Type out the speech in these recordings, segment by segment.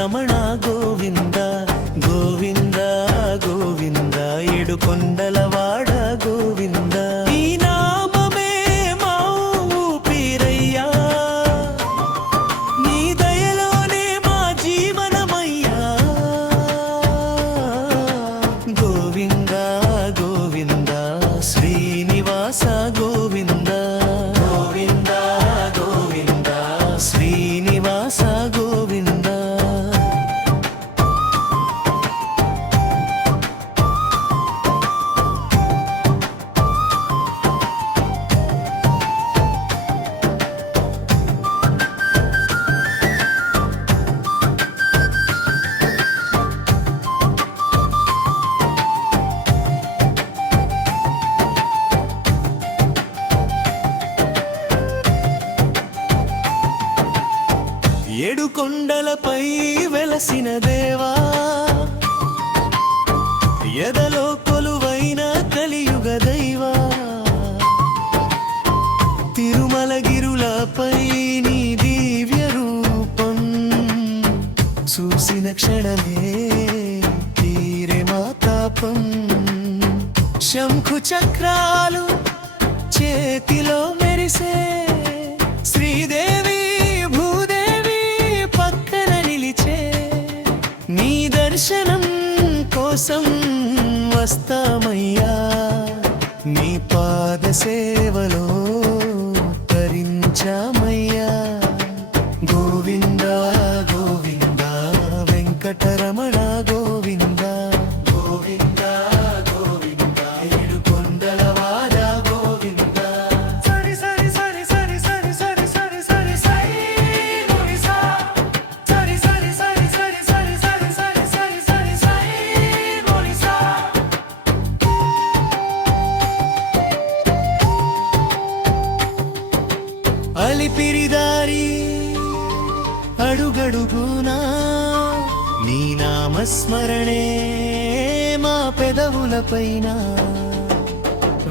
వెంకటరమణ గోవింద గోవింద గోవింద ఏడుకొండలవాడ గోవింద ఈ నామమే మా ఊపిరయ్యా నీ దయలోనే మా జీవనమయ్యా గోవింద గోవింద శ్రీనివాస గోవింద గోవింద గోవింద శ్రీనివాస గోవింద ఏడు కొండలపై వెలసిన దేవా ఎదలో కొలువైన కలియుగ దైవా తిరుమలగిరులపై నీ దివ్య రూపం చూసిన క్షణమే తీరే మా తాపం శంఖు చక్రాలు చేతిలో మెరిసే శ్రీదేవి నీ దర్శనం కోసం వస్తామయ్యా నీ పాద సేవలో తరించామయ్యా గోవింద గోవింద వెంకటరమణ గోవింద గోవింద గోవింద ఏడుకొండలవాడ గోవింద సరి సరి సరి సరి సరి సరి సరి సరి సరి గోవిసా సరి సరి సరి సరి సరి సరి సరి సరి సరి సరి గోవిసా అలిపిరిదారి అడుగడుగునా నీ నామస్మరణే మా పెదవులపైన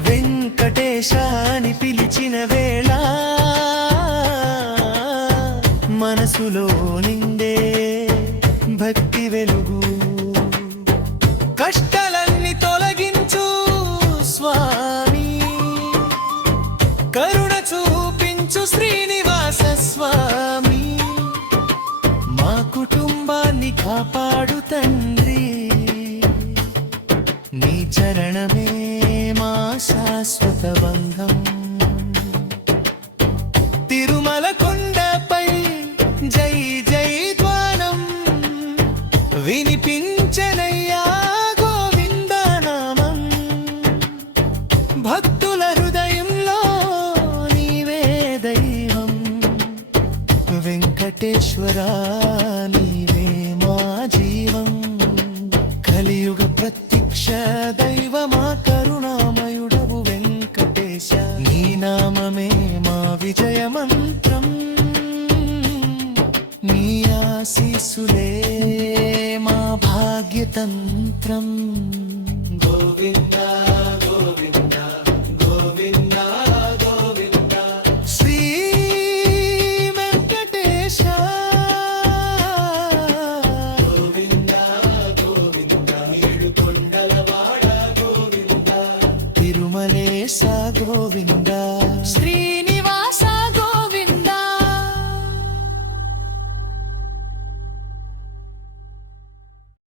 వెంకటేశ అని పిలిచిన వేళ మనసులో నిండే భక్తి వెలుగు కష్టాలన్నీ తొలగించు స్వామి కరుణ చూపించు శ్రీనివాస స్వామి మా కుటుంబాన్ని కాపాడు తండ్రి నీ చరణమే మా శాశ్వత బంధం తిరుమల కొండపై జై జై ధ్వానం వినిపించనయ్యా గోవింద నామం భక్తుల హృదయంలో నీవే దైవం వెంకటేశ్వరా నీవే మా జీవం కలియుగ ప్రత్యక్ష దైవమా కరుణామయుడవు వెంకటేశ నీ నామమే మా విజయ మంత్రం నీ ఆశీస్సులే మా భాగ్యతంత్రం గోవింద గోవింద గోవింద గోవింద శ్రీ వెంకటేశ గోవింద గోవింద ఏడుకొండలవాడ గోవింద తిరుమలేశ గోవింద శ్రీ